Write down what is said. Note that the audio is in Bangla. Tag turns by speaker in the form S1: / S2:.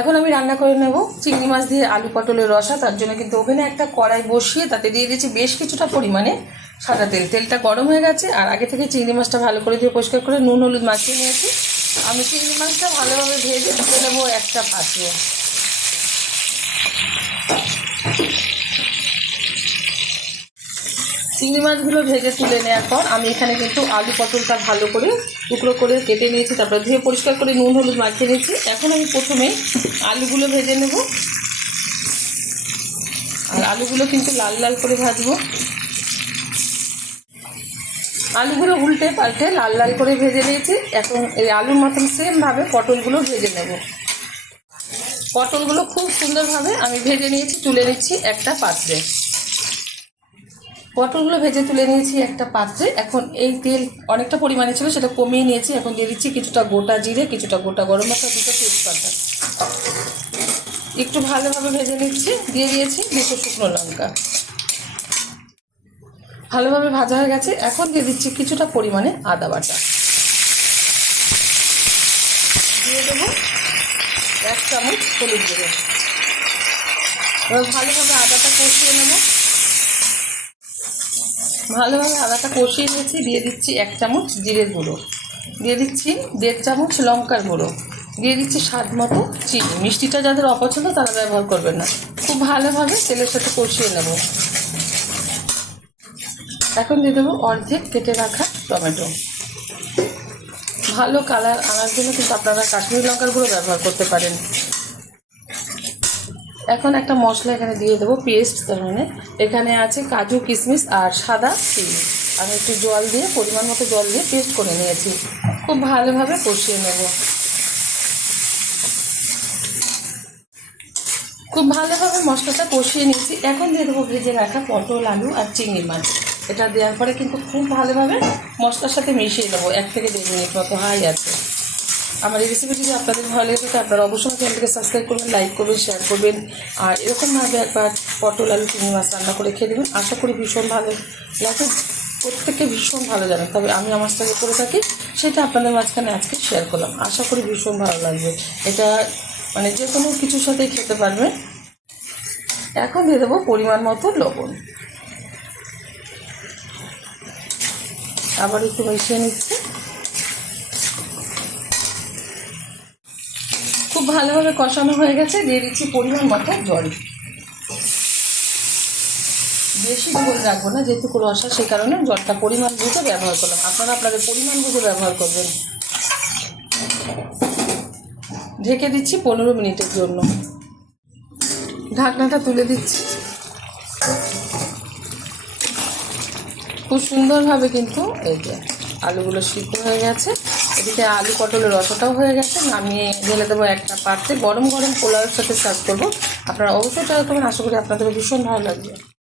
S1: এখন আমি রান্না করে নেব। চিংড়ি মাছ দিয়ে আলু পটলের রসা, তার জন্য কিন্তু ওভেনে একটা কড়াই বসিয়ে তাতে দিয়ে দিয়েছি বেশ কিছুটা পরিমাণে সাদা তেল। তেলটা গরম হয়ে গেছে, আর আগে থেকে চিংড়ি মাছটা ভালো করে দিয়ে পরিষ্কার করে নুন, হলুদ মাখিয়ে নিয়েছি। আমি চিংড়ি মাছটা ভালোভাবে ভেজে তুলে নেব একটা পাত্রে। চিংড়ি মাছগুলো ভেজে তুলে নেওয়ার পর আমি এখানে কিন্তু আলু পটলটা ভালো করে টুকরো করে কেটে নিয়েছি, তারপর ধুয়ে পরিষ্কার করে নুন, হলুদ মাখিয়ে নিয়েছি। এখন আমি প্রথমে আলুগুলো ভেজে নেব। আর আলুগুলো কিন্তু লাল লাল করে ভাজবো। আলুগুলো উল্টে পাল্টে লাল লাল করে ভেজে নিয়েছি। এখন এই আলুর মতন সেমভাবে পটলগুলো ভেজে নেব। পটলগুলো খুব সুন্দরভাবে আমি ভেজে নিয়েছি, তুলে নিচ্ছি একটা পাত্রে। পটলগুলো ভেজে তুলে নিয়েছি একটা পাত্রে। এখন এই তেল অনেকটা পরিমাণে ছিল, সেটা কমিয়ে নিয়েছি। এখন দিয়ে দিচ্ছি কিছুটা গোটা জিরে, কিছুটা গোটা গরম মশলা, দুটো তেজপাতা। একটু ভালোভাবে ভেজে নিচ্ছি, দিয়ে দিয়েছি দুটো শুকনো লঙ্কা। ভালোভাবে ভাজা হয়ে গেছে। এখন দিয়ে দিচ্ছি কিছুটা পরিমাণে আদা বাটা। দিয়ে দেবো এক চামচ হলুদ গুঁড়ো। এবার ভালোভাবে আদাটা কষিয়ে নেব। ভালোভাবে আদাটা কষিয়ে নিয়েছি, দিয়ে দিচ্ছি এক চামচ জিরের গুঁড়ো। দিয়ে দিচ্ছি দেড় চামচ লঙ্কার গুঁড়ো। দিয়ে দিচ্ছি স্বাদ মতো চিনি। মিষ্টিটা যাদের অপছন্দ তারা ব্যবহার করবেন না। খুব ভালোভাবে তেলের সাথে কষিয়ে নেব। এখন দিয়ে দেবো অর্ধেক কেটে রাখা টমেটো। ভালো কালার আনার জন্য কিন্তু আপনারা কাশ্মীরি লঙ্কার গুঁড়ো ব্যবহার করতে পারেন। এখন একটা মশলা এখানে দিয়ে দেবো পেস্ট ধরনের। এখানে আছে কাজু কিশমিশ আর সাদা তিল আমি একটু জল দিয়ে, পরিমাণ মতো জল দিয়ে পেস্ট করে নিয়েছি। খুব ভালোভাবে কষিয়ে নেব। খুব ভালোভাবে মশলাটা কষিয়ে নিয়েছি। এখন দিয়ে দেবো ভেজে রাখা পটল, আলু আর চিংড়ি মাছ। এটা দেওয়ার পরে কিন্তু খুব ভালোভাবে মশলার সাথে মিশিয়ে দেবো এক থেকে দেড় মিনিট মতো হাই আছে। আমার এই রেসিপি যদি আপনাদের ভালো লেগে থাকে আপনারা অবশ্যই চ্যানেলটিকে সাবস্ক্রাইব করবেন লাইক করবেন শেয়ার করবেন, আর এরকমভাবে একবার পটল আলু চিংড়ি মাছ রান্না করে খেয়ে দেবেন আশা করি ভীষণ ভালো লাগে প্রত্যেকে ভীষণ ভালো জানেন তবে আমি আমার সাথে করে থাকি, সেটা আপনাদের মাঝখানে আজকে শেয়ার করলাম। আশা করি ভীষণ ভালো লাগবে। এটা মানে যে কোনো কিছুর সাথেই খেতে পারবেন। এখন দিয়ে দেবো পরিমাণ মতো লবণ। আবার একটু মিশিয়ে নিচ্ছি। খুব ভালোভাবে কষানো হয়ে গেছে, দিয়ে দিচ্ছি পরিমাণ মতো জল। বেশি ঝোল রাখব না, যেহেতু কোনো রসা সেই কারণে জলটা পরিমাণ বুঝে ব্যবহার করলাম। আপনারা আপনাদের পরিমাণ বুঝে ব্যবহার করবেন। ঢেকে দিচ্ছি পনেরো মিনিটের জন্য। ঢাকনাটা তুলে দিচ্ছি। খুব সুন্দরভাবে কিন্তু এই যে আলুগুলো সিদ্ধ হয়ে গেছে। এদিকে আলু পটলের রসটাও হয়ে গেছে। আমি ঢেলে দেবো একটা পাত্রে। গরম গরম পোলাওয়ের সাথে সার্ভ করব। আপনারা অবশ্যই ট্রাই করবেন। আশা করি আপনাদের ভীষণ ভালো লাগবে।